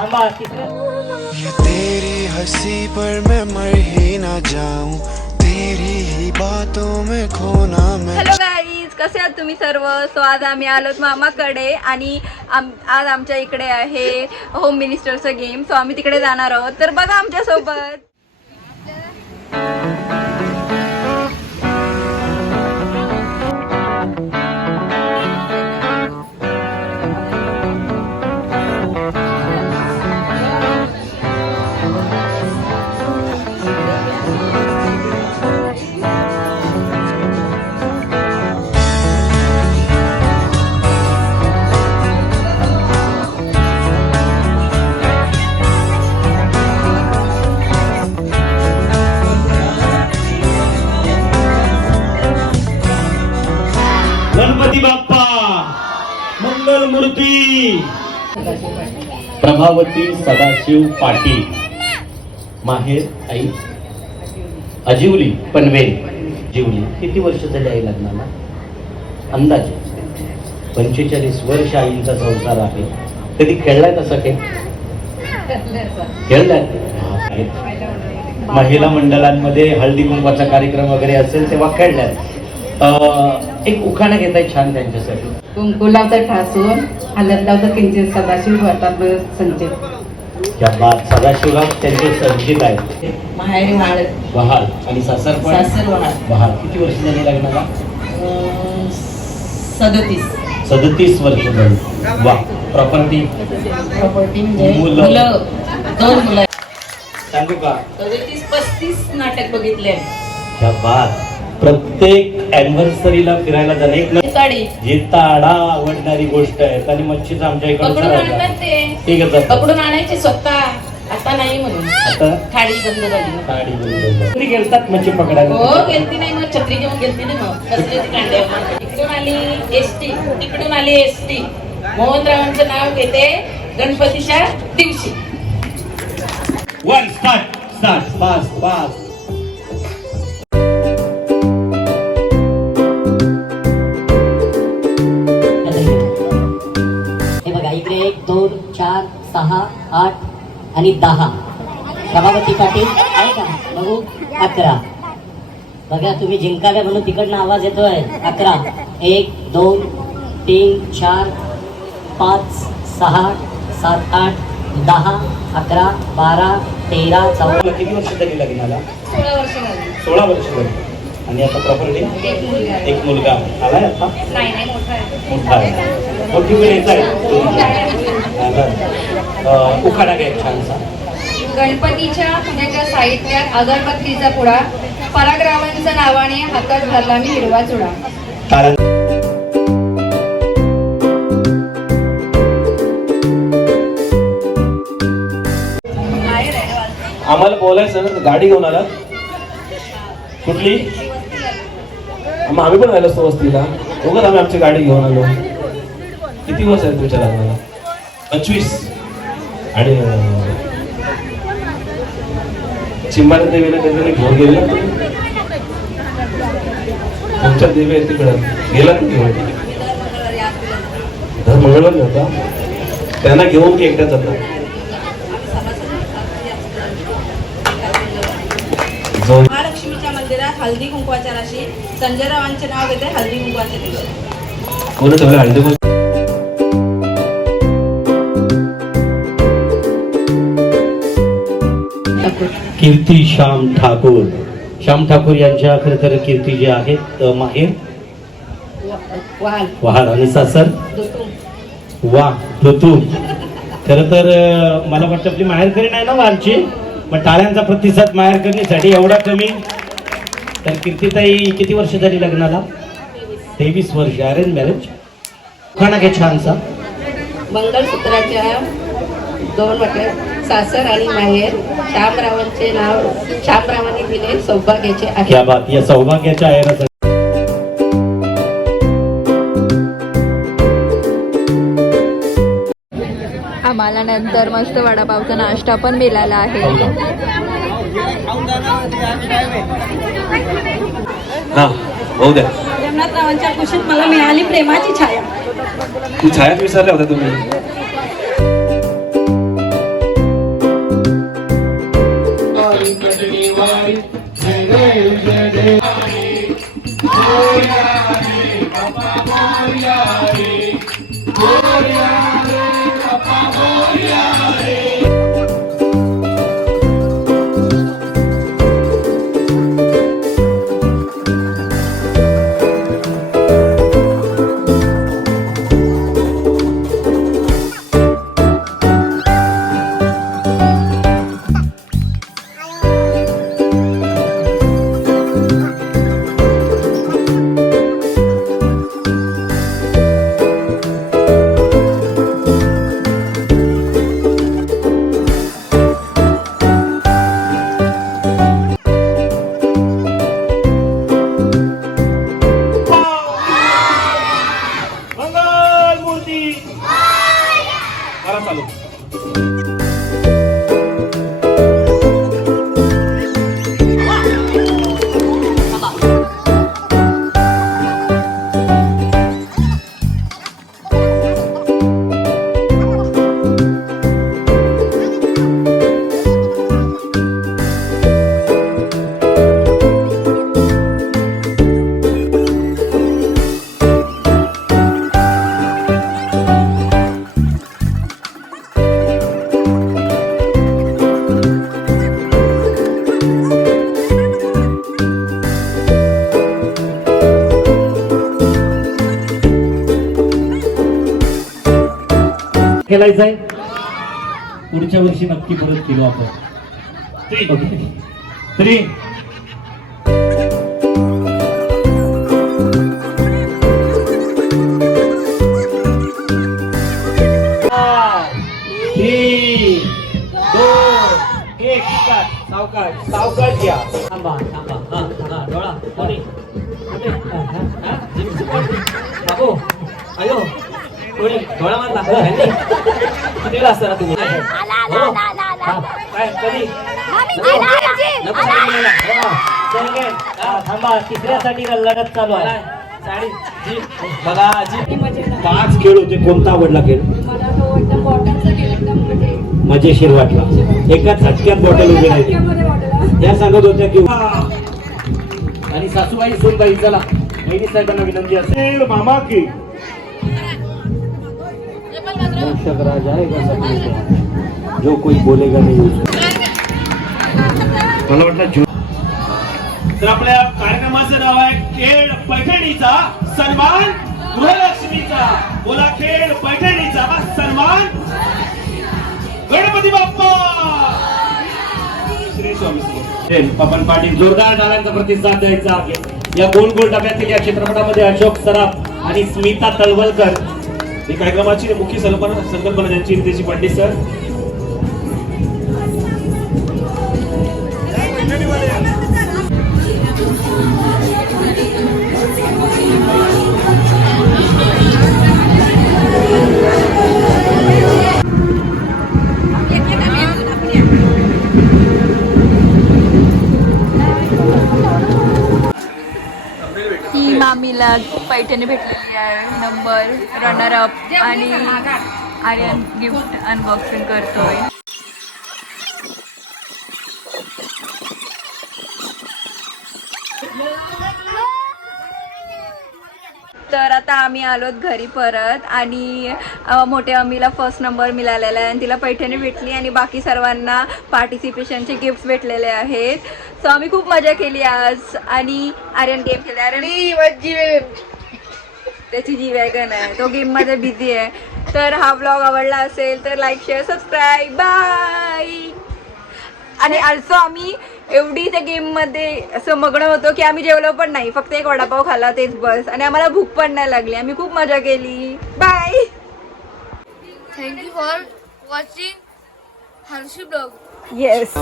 थांबा ये तेरी हंसी पर मैं मर ही ना जाऊं। तेरी ही बातों में खोना मैं हॅलो गाईज कसे आहात तुम्ही सर्व? सो आज आम्ही आलोत मामाकडे आणि आम आज आमच्या इकडे आहे होम मिनिस्टरचं गेम सो आम्ही तिकडे जाणार आहोत. तर बघा आमच्या गणपती बाप्पा मंगल मूर्ती. प्रभावती सदाशिव पाटील. माहेर आई. अजिवली पनवेल. जिवली किती वर्ष झाली आई लग्नाला? अंदाजे. पंचेचाळीस वर्ष आईंचा संसार आहे. कधी खेळलाय तसा खेळ? खेळलाय. महिला मंडळांमध्ये हळदी कुंकवाचा कार्यक्रम वगैरे असेल तेव्हा खेळलाय. एक उखाणा घेताय छान त्यांच्यासाठी. कुंकू लावतं ठासून हलत लावतं किंचित सदाशिव वाटतात संचित त्या बाद सदाशिवराव त्यांचे संचित आहेत. माहेरी वाळ बहाल आणि सासर पण सासर वाळ बहाल. किती वर्ष झाली लग्नाला? सदतीस. सदतीस वर्ष झाली. वा प्रॉपर्टी? प्रॉपर्टी म्हणजे मुलं. मुलं. दोन मुलं. सांगू का? सदतीस पस्तीस नाटक बघितले. त्या बाद प्रत्येक अॅनिव्हर्सरीला फिरायला जाणं एक साडी. जी ताडा आवडणारी गोष्ट आहे. आणि मच्छीचं आमच्या पकडून इकडे ते. ठीक आहे. पकडून आणायचे स्वतः. आता नाही म्हणून. आता? थाळी बंद झाली. गेलतात मच्छी हो पकडायला गेलती नाही मग. छत्री घेऊन गेलती नाही मग. कांड्यावर इकडून आली एसटी. तिकडून आली एसटी. मोहनरावांचं नाव घेते गणपतीच्या दिवशी. One start start fast fast सहा आठ आणि दहा. प्रभावती पाटील आहे का? बघू अकरा. बघा तुम्ही जिंकाव्या म्हणून तिकडनं आवाज येतोय. अकरा. एक दोन तीन चार पाच सहा सात आठ दहा अकरा बारा तेरा चौदा. किती वर्ष झाली लग्नाला? सोळा वर्ष झाली. सोळा वर्ष झाली. आणि आता प्रॉपर्टी एक मुलगा आलाय आता? नाही नाही मोठा आहे. मोठा आहे. मोठी वेळेचा आहे. उखाडा घ्या छानसा गणपतीच्या पुण्याच्या साहित्यात अगरबत्तीचा पुडा. पराग्रामांच्या नावाने हातात धरला मी हिरवा चुडा. कारण आम्हाला बोलायचं ना गाडी घेऊन आला. कुठली? मग आम्ही पण आलो असतो वस्तीला. उगाच आम्ही आमची गाडी घेऊन आलो. किती वर्ष आहेत तुमच्या लग्नाला? पंचवीस. आणि अं, चिंबाने देवीला कधी घेऊन गेले ना? तुमच्या देवी आहे तिकडं. गेला ना घेऊन दर मंगळवार होता. त्यांना घेऊन की एकट्याच जातात महालक्ष्मीच्या मंदिरात हल्दी कुंकवाच्या राशी संजय रावांचे नाव घेते हल्दी कुंकवाच्या दिवशी हळदी कीर्ती श्याम ठाकूर. श्याम ठाकूर यांच्या खरं तर कीर्ती जे आहेत माहेर? वाहन वहार आणि सासर? वा ऋतू खर तर मला वाटतं आपली माहेरकरी नाही ना वारची मग टाळ्यांचा प्रतिसाद माहेरकरणीसाठी एवढा कमी? तर कीर्तीताई किती वर्ष झाली लग्नाला? तेवीस वर्ष. अरेंज मॅरेज खाना काय छानसा. मंगळसूत्राच्या दोन वाट्या. सासर आणि माहेर श्यामरावांचे नाव श्यामरावांनी दिले सौभाग्याचे आहे. क्या बात या सौभाग्याच्या आहेरासाठी आम्हाला नंतर मस्त वडापावचा नाश्ता पण मिळाला आहे. हा होऊ द्या. प्रेमनाथ रावांच्या कुशीत मला मिळाली प्रेमाची छाया. ती छायाच विसरल्या होत्या तुम्ही. கண்கட்டு நீ வாடி खेळायचंय पुढच्या वर्षी नक्की परत केलो आपण. तरी सावकाश सावकाश घ्या थांबा थांबा कितीला असताना तुम्ही काय कधी थांबा तिसऱ्यासाठी लढत चालू आहे साडी जी बघा जी पाच खेळ होते कोणता आवडला खेळ मजेशीर वाटला एकाच झटक्यात बॉटल उभी राहिली त्या सांगत होत्या की आणि सासूबाई सोनबाई चला. बहिणी साहेबांना विनंती असेल. मामा की. दर्शक राज आएगा सबके साथ. जो कोई बोलेगा नहीं उसको मला वाटलं जो तर आपल्या कार्यक्रमाचं नाव आहे खेळ पैठणीचा सन्मान गृहलक्ष्मीचा. बोला खेळ पैठणीचा सन्मान? गणपती बाप्पा! श्री स्वामी समर्थ. पवन पाटील जोरदार टाळ्यांचा प्रतिसाद द्यायचा आहे. या गोल गोल डब्यातील या चित्रपटामध्ये अशोक सराफ आणि स्मिता तळवलकर ही कार्यक्रमाची मुख्य संकल्पना संकल्पना ज्यांची त्याची पंडित सर ही मामीला पैठणी भेटलेली आहे नंबर रनर अप आणि आर्यन गिफ्ट अनबॉक्सिंग करतोय. तर आता आम्ही आलोत घरी परत आणि मोठ्या अम्मीला फर्स्ट नंबर मिळालेला आहे आणि तिला पैठणी भेटली आणि बाकी सर्वांना पार्टिसिपेशनचे गिफ्ट भेटलेले आहेत. सो आम्ही खूप मजा केली आज आणि आर्यन गेम खेळले. आर्यन त्याची जी वॅगन आहे तो गेममध्ये बिझी आहे. तर हा ब्लॉग आवडला असेल तर लाईक शेअर सबस्क्राईब बाय आणि आल्सो आम्ही एवढी त्या गेममध्ये असं मग्न होतो की आम्ही जेवलो पण नाही. फक्त एक वडापाव खाल्ला तेच बस. आणि आम्हाला भूक पण नाही लागली. आम्ही खूप मजा केली. Bye you for watching Harshi blog. Yes